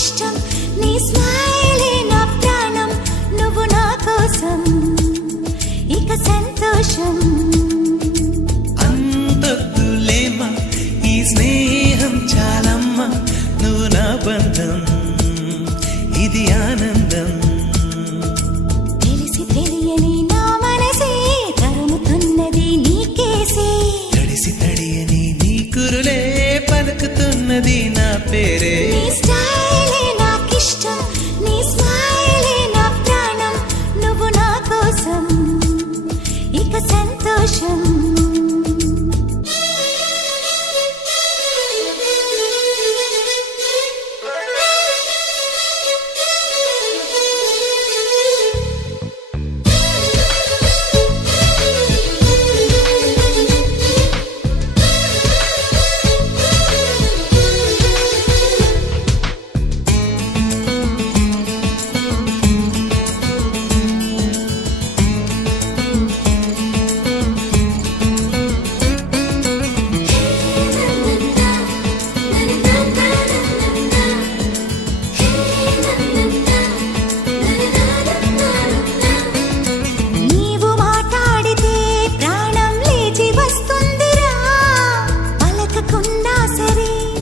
నాకిష్టం నీ స్మైలే నా ప్రాణం నువ్వు నా కోసం ఇక సంతోషం అంతొద్దులేమా ఈ స్నేహం చాలమ్మా నువ్వు నా బంధం ఇది ఆనందం తెలిసి తెలియని నా మనసే తరుముతున్నది నీకేసే తడిసి తడియని నీ కురులే పలుకుతున్నది నా పేరే నీ స్టైలే నాకిష్టం నీ స్మైలే నా ప్రాణం నువ్వు నా కోసం ఇక సంతోషం